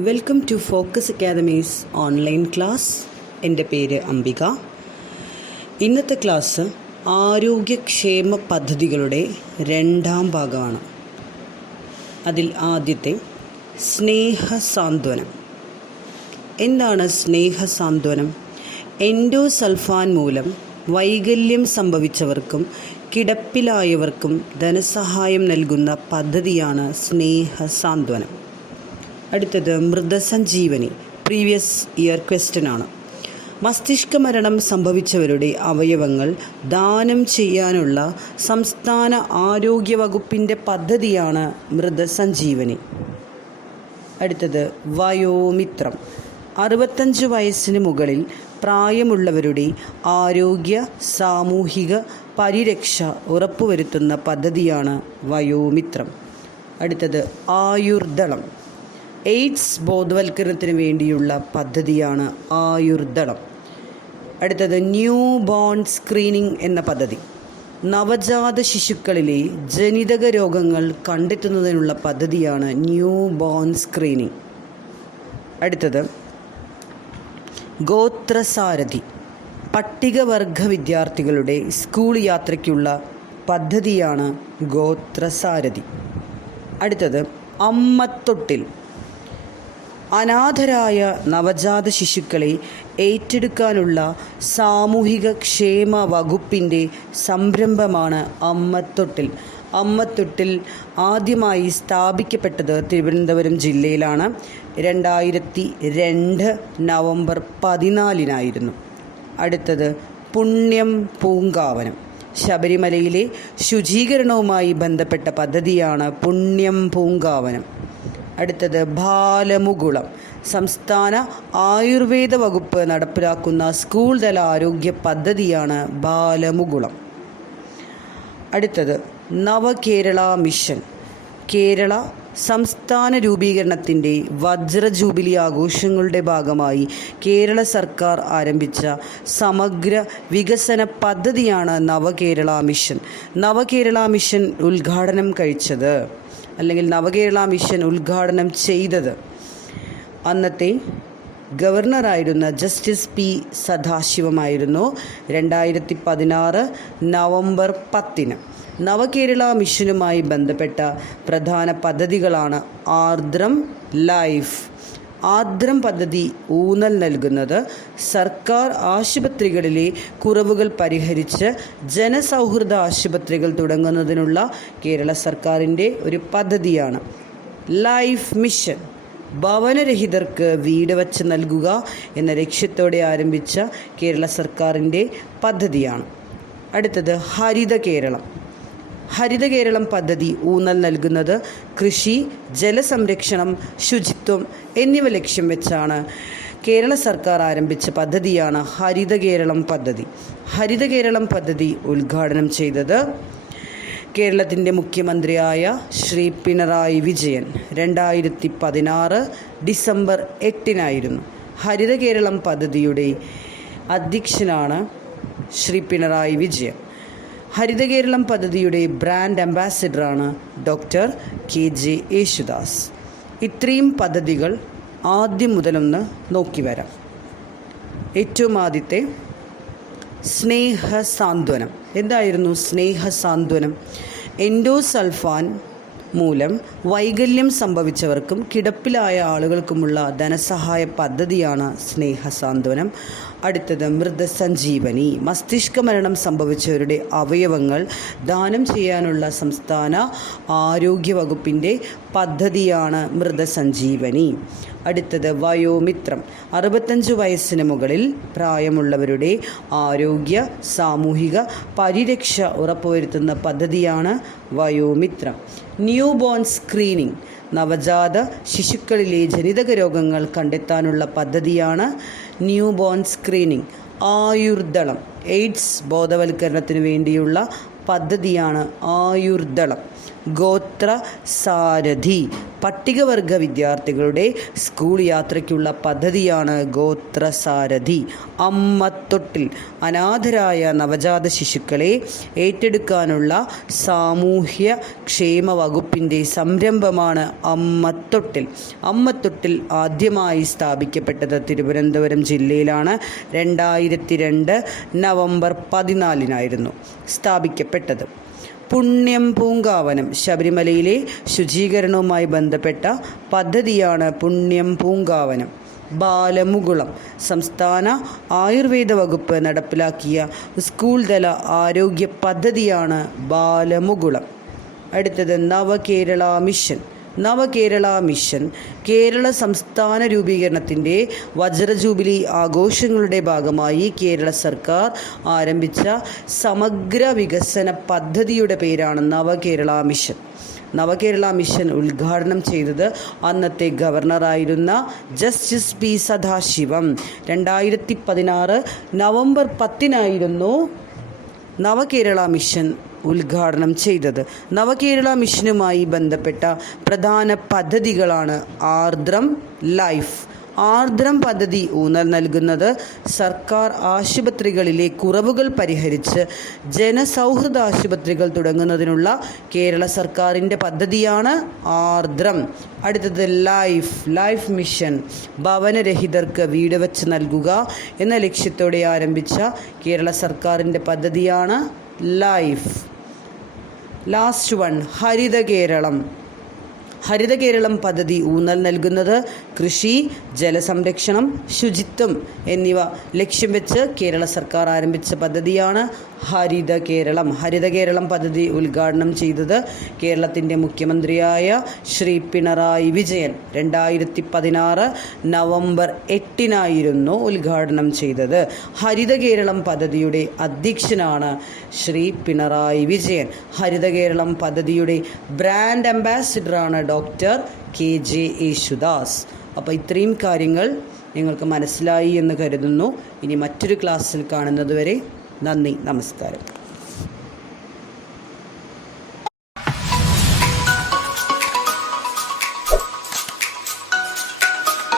Welcome to focus academy's online class എന്റെ പേര് അംബിക. ഇന്നത്തെ ക്ലാസ് ആരോഗ്യക്ഷേമ പദ്ധതികളുടെ രണ്ടാം ഭാഗമാണ്. അതിൽ ആദ്യത്തെ സ്നേഹ സാന്ത്വനം എന്താണ് സ്നേഹ സാന്ത്വനം എൻഡോസൾഫാൻ മൂലം വൈകല്യം സംഭവിച്ചവർക്കും കിടപ്പിലായവർക്കും ധനസഹായം നൽകുന്ന പദ്ധതിയാണ് സ്നേഹസാന്ത്വനം. അടുത്തത് മൃതസഞ്ജീവനി പ്രീവിയസ് ഇയർ ക്വസ്റ്റ്യൻ ആണ്. മസ്തിഷ്ക മരണം സംഭവിച്ചവരുടെ അവയവങ്ങൾ ദാനം ചെയ്യാനുള്ള സംസ്ഥാന ആരോഗ്യ വകുപ്പിന്റെ പദ്ധതിയാണ് മൃതസഞ്ജീവനി. അടുത്തത് വയോമിത്രം അറുപത്തഞ്ച് വയസ്സിന് മുകളിൽ പ്രായമുള്ളവരുടെ ആരോഗ്യ സാമൂഹിക പരിരക്ഷ ഉറപ്പുവരുത്തുന്ന പദ്ധതിയാണ് വയോമിത്രം. അടുത്തത് ആയുർദളം എയ്ഡ്സ് ബോധവൽക്കരണത്തിന് വേണ്ടിയുള്ള പദ്ധതിയാണ് ആയുർദളം. അടുത്തത് ന്യൂ ബോൺ സ്ക്രീനിംഗ് എന്ന പദ്ധതി. നവജാത ശിശുക്കളിലെ ജനിതക രോഗങ്ങൾ കണ്ടെത്തുന്നതിനുള്ള പദ്ധതിയാണ് ന്യൂ ബോൺ സ്ക്രീനിംഗ്. അടുത്തത് ഗോത്രസാരഥി. പട്ടികവർഗ വിദ്യാർത്ഥികളുടെ സ്കൂൾ യാത്രയ്ക്കുള്ള പദ്ധതിയാണ് ഗോത്രസാരഥി. അടുത്തത് അമ്മത്തൊട്ടിൽ. അനാഥരായ നവജാത ശിശുക്കളെ ഏറ്റെടുക്കാനുള്ള സാമൂഹിക ക്ഷേമ വകുപ്പിന്റെ സംരംഭമാണ് അമ്മത്തൊട്ടിൽ. അമ്മത്തൊട്ടിൽ ആദ്യമായി സ്ഥാപിക്കപ്പെട്ടത് തിരുവനന്തപുരം ജില്ലയിലാണ്. രണ്ടായിരത്തി രണ്ട് നവംബർ പതിനാലിനായിരുന്നു. അടുത്തത് പുണ്യം പൂങ്കാവനം. ശബരിമലയിലെ ശുചീകരണവുമായി ബന്ധപ്പെട്ട പദ്ധതിയാണ് പുണ്യം പൂങ്കാവനം. അടുത്തത് ബാലമുകുളം. സംസ്ഥാന ആയുർവേദ വകുപ്പ് നടപ്പിലാക്കുന്ന സ്കൂൾ തല ആരോഗ്യ പദ്ധതിയാണ് ബാലമുകുളം. അടുത്തത് നവകേരള മിഷൻ. കേരള സംസ്ഥാന രൂപീകരണത്തിന്റെ വജ്ര ജൂബിലി ആഘോഷങ്ങളുടെ ഭാഗമായി കേരള സർക്കാർ ആരംഭിച്ച സമഗ്ര വികസന പദ്ധതിയാണ് നവകേരള മിഷൻ. നവകേരള മിഷൻ ഉദ്ഘാടനം കഴിച്ചത് അല്ലെങ്കിൽ നവകേരള മിഷൻ ഉദ്ഘാടനം ചെയ്തത് അന്നത്തെ ഗവർണറായിരുന്ന ജസ്റ്റിസ് പി സദാശിവമായിരുന്നു. രണ്ടായിരത്തി പതിനാറ് നവംബർ പത്തിന് നവകേരള മിഷനുമായി ബന്ധപ്പെട്ട പ്രധാന പദ്ധതികളാണ് ആർദ്രം ലൈഫ്. ആർദ്രം പദ്ധതി ഊന്നൽ നൽകുന്നത് സർക്കാർ ആശുപത്രികളിലെ കുറവുകൾ പരിഹരിച്ച് ജനസൗഹൃദ ആശുപത്രികൾ തുടങ്ങുന്നതിനുള്ള കേരള സർക്കാരിന്റെ ഒരു പദ്ധതിയാണ്. Life mission. ഭവനരഹിതർക്ക് വീട് വച്ച് നൽകുക എന്ന ലക്ഷ്യത്തോടെ ആരംഭിച്ച കേരള സർക്കാരിന്റെ പദ്ധതിയാണ്. അടുത്തത് ഹരിത കേരളം. ഹരിത കേരളം പദ്ധതി ഊന്നൽ നൽകുന്നത് കൃഷി ജലസംരക്ഷണം ശുചിത്വം എന്നിവ ലക്ഷ്യം വെച്ചാണ്. കേരള സർക്കാർ ആരംഭിച്ച പദ്ധതിയാണ് ഹരിത കേരളം പദ്ധതി. ഹരിത കേരളം പദ്ധതി ഉദ്ഘാടനം ചെയ്തത് കേരളത്തിന്റെ മുഖ്യമന്ത്രിയായ ശ്രീ പിണറായി വിജയൻ. രണ്ടായിരത്തി പതിനാറ് ഡിസംബർ എട്ടിനായിരുന്നു. ഹരിത കേരളം പദ്ധതിയുടെ അധ്യക്ഷനാണ് ശ്രീ പിണറായി വിജയൻ. ഹരിത കേരളം പദ്ധതിയുടെ ബ്രാൻഡ് അംബാസിഡറാണ് ഡോക്ടർ കെ ജെ യേശുദാസ്. ഇത്രയും പദ്ധതികൾ ആദ്യം മുതലൊന്ന് നോക്കി വരാം. ഏറ്റവും ആദ്യത്തെ സ്നേഹ സാന്ത്വനം എന്തായിരുന്നു സ്നേഹ സാന്ത്വനം എൻഡോസൾഫാൻ മൂലം വൈകല്യം സംഭവിച്ചവർക്കും കിടപ്പിലായ ആളുകൾക്കുമുള്ള ധനസഹായ പദ്ധതിയാണ് സ്നേഹസാന്ത്വനം. അടുത്തത് മൃതസഞ്ജീവനി. മസ്തിഷ്ക മരണം സംഭവിച്ചവരുടെ അവയവങ്ങൾ ദാനം ചെയ്യാനുള്ള സംസ്ഥാന ആരോഗ്യ വകുപ്പിന്റെ പദ്ധതിയാണ് മൃതസഞ്ജീവനി. അടുത്തത് വയോമിത്രം. അറുപത്തഞ്ച് വയസ്സിന് മുകളിൽ പ്രായമുള്ളവരുടെ ആരോഗ്യ സാമൂഹിക പരിരക്ഷ ഉറപ്പുവരുത്തുന്ന പദ്ധതിയാണ് വയോമിത്രം. New born screening. നവജാത ശിശുക്കളിലെ ജനിതക രോഗങ്ങൾ കണ്ടെത്താനുള്ള പദ്ധതിയാണ് newborn screening. Ayurdalam. AIDS ബോധവൽക്കരണത്തിന് വേണ്ടിയുള്ള പദ്ധതിയാണ് ആയുർദളം. ഗോത്ര സാരഥി പട്ടികവർഗ വിദ്യാർത്ഥികളുടെ സ്കൂൾ യാത്രയ്ക്കുള്ള പദ്ധതിയാണ് ഗോത്രസാരഥി. അമ്മത്തൊട്ടിൽ അനാഥരായ നവജാത ശിശുക്കളെ ഏറ്റെടുക്കാനുള്ള സാമൂഹ്യ ക്ഷേമ വകുപ്പിന്റെ സംരംഭമാണ് അമ്മത്തൊട്ടിൽ. അമ്മത്തൊട്ടിൽ ആദ്യമായി സ്ഥാപിക്കപ്പെട്ടത് തിരുവനന്തപുരം ജില്ലയിലാണ്. രണ്ടായിരത്തി രണ്ട് നവംബർ പതിനാലിനായിരുന്നു സ്ഥാപിക്കപ്പെട്ടത്. പുണ്യം പൂങ്കാവനം. ശബരിമലയിലെ ശുചീകരണവുമായി ബന്ധപ്പെട്ട പദ്ധതിയാണ് പുണ്യം പൂങ്കാവനം. ബാലമുകുളം സംസ്ഥാന ആയുർവേദ വകുപ്പ് നടപ്പിലാക്കിയ സ്കൂൾ തല ആരോഗ്യ പദ്ധതിയാണ് ബാലമുകുളം. അടുത്തത് നവകേരള മിഷൻ. നവകേരള മിഷൻ കേരള സംസ്ഥാന രൂപീകരണത്തിന്റെ വജ്രജൂബിലി ആഘോഷങ്ങളുടെ ഭാഗമായി കേരള സർക്കാർ ആരംഭിച്ച സമഗ്ര വികസന പദ്ധതിയുടെ പേരാണ് നവകേരള മിഷൻ. നവകേരള മിഷൻ ഉദ്ഘാടനം ചെയ്തത് അന്നത്തെ ഗവർണറായിരുന്ന ജസ്റ്റിസ് പി സദാശിവം. രണ്ടായിരത്തി പതിനാറ് നവംബർ പത്തിനായിരുന്നു നവകേരള മിഷൻ ഉദ്ഘാടനം ചെയ്തത്. നവകേരള മിഷനുമായി ബന്ധപ്പെട്ട പ്രധാന പദ്ധതികളാണ് ആർദ്രം ലൈഫ്. ആർദ്രം പദ്ധതി ഊന്നൽ നൽകുന്നത് സർക്കാർ ആശുപത്രികളിലെ കുറവുകൾ പരിഹരിച്ച് ജനസൗഹൃദ ആശുപത്രികൾ തുടങ്ങുന്നതിനുള്ള കേരള സർക്കാരിന്റെ പദ്ധതിയാണ് ആർദ്രം. അടുത്തത് ലൈഫ് ലൈഫ് മിഷൻ. ഭവനരഹിതർക്ക് വീട് വച്ച് നൽകുക എന്ന ലക്ഷ്യത്തോടെ ആരംഭിച്ച കേരള സർക്കാരിന്റെ പദ്ധതിയാണ് life. Last one Haritha Keralam. Haritha Keralam പദ്ധതി ഊന്നൽ നൽകുന്നത് കൃഷി ജലസംരക്ഷണം ശുചിത്വം എന്നിവ ലക്ഷ്യം വെച്ച് കേരള സർക്കാർ ആരംഭിച്ച പദ്ധതിയാണ് ഹരിത കേരളം. ഹരിത കേരളം പദ്ധതി ഉദ്ഘാടനം ചെയ്തത് കേരളത്തിന്റെ മുഖ്യമന്ത്രിയായ ശ്രീ പിണറായി വിജയൻ. രണ്ടായിരത്തി പതിനാറ് നവംബർ എട്ടിനായിരുന്നു ഉദ്ഘാടനം ചെയ്തത്. ഹരിത കേരളം പദ്ധതിയുടെ അധ്യക്ഷനാണ് ശ്രീ പിണറായി വിജയൻ. ഹരിത കേരളം പദ്ധതിയുടെ ബ്രാൻഡ് അംബാസിഡറാണ് ഡോക്ടർ കെ ജെ യേശുദാസ്. അപ്പോൾ ഇത്രയും കാര്യങ്ങൾ നിങ്ങൾക്ക് മനസ്സിലായി എന്ന് കരുതുന്നു. ഇനി മറ്റൊരു ക്ലാസ്സിൽ കാണുന്നതുവരെ നന്ദി നമസ്കാരം